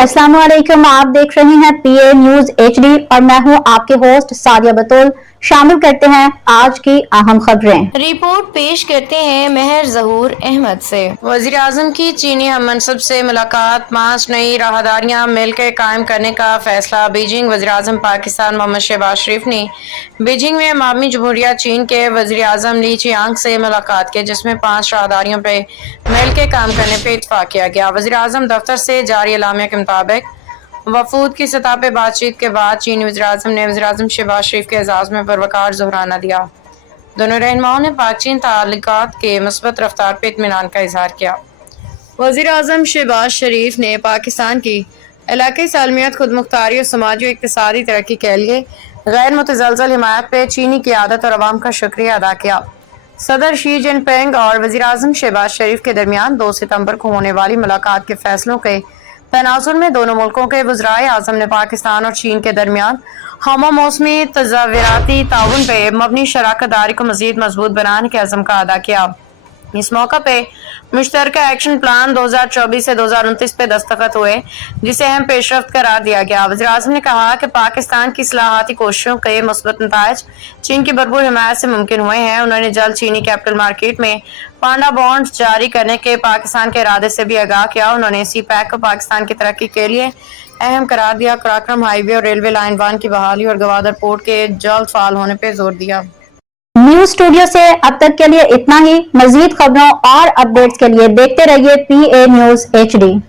अस्सलाम वालेकुम। आप देख रहे हैं पीए न्यूज एचडी और मैं हूं आपके होस्ट सादिया बतूल। शामिल करते हैं आज की अहम खबरें। रिपोर्ट पेश करते हैं महर जहूर अहमद से। वजीर आजम की चीनी हम मनसब से मुलाकात, 5 नई राहदारियां मिलकर कायम करने का फैसला। बीजिंग। वजीर आजम पाकिस्तान मोहम्मद शहबाज शरीफ ने बीजिंग में अवामी जमहूरिया चीन के वजीर आजम ली चियांग से मुलाकात की, जिसमें 5 राहदारियों पर मिलकर काम करने पर इतफाक किया गया। वजीर आजम दफ्तर से जारी एलामिया के मुताबिक वफूद की सतह पर बातचीत के बाद चीनी वज़ीर आज़म ने वज़ीर आज़म शहबाज शरीफ के एजाज़ में परवकार ज़ोहराना दिया। दोनों रहनुमाओं ने पाक चीन ताल्लुकात के मुस्बत रफ्तार पर इत्मीनान का इजहार किया। वज़ीर आज़म शहबाज शरीफ ने पाकिस्तान की इलाक़ाई सालमियत, खुद मुख्तारी और समाजी और इक़्तिसादी तरक्की के लिए गैर मुतज़लज़ल हिमायत पर चीनी क़यादत और अवाम का शुक्रिया अदा किया। सदर शी जिनपिंग और वज़ीर आज़म शहबाज शरीफ के दरमियान 2 सितंबर को होने वाली मुलाकात के फैसलों के तनाजुर में दोनों मुल्कों के वज़राए आज़म ने पाकिस्तान और चीन के दरमियान हमा मौसमी तज़ाविराती ताउन पे मबनी शराकत दारी को मज़ीद मजबूत बनाने के अज़म का अदा किया। इस मौका पे मुश्तरका एक्शन प्लान 2024 से 2029 पे दस्तखत हुए, जिसे अहम पेशरफ्त करार दिया गया। वज़ीर आज़म ने कहा कि पाकिस्तान की इस्लाहाती कोशिशों के मुस्बत नताइज चीन की भरपूर हिमायत से मुमकिन हुए हैं। उन्होंने जल्द चीनी कैपिटल मार्केट में पांडा बॉन्ड्स जारी करने के पाकिस्तान के इरादे से भी आगाह किया। उन्होंने सी पैक को पाकिस्तान की तरक्की के लिए अहम करार दिया। कराक्रम हाईवे और रेलवे लाइन 1 की बहाली और गवादर पोर्ट के जल्द फाल होने पर जोर दिया। न्यूज स्टूडियो से अब तक के लिए इतना ही। मजीद खबरों और अपडेट्स के लिए देखते रहिए पीए न्यूज एचडी।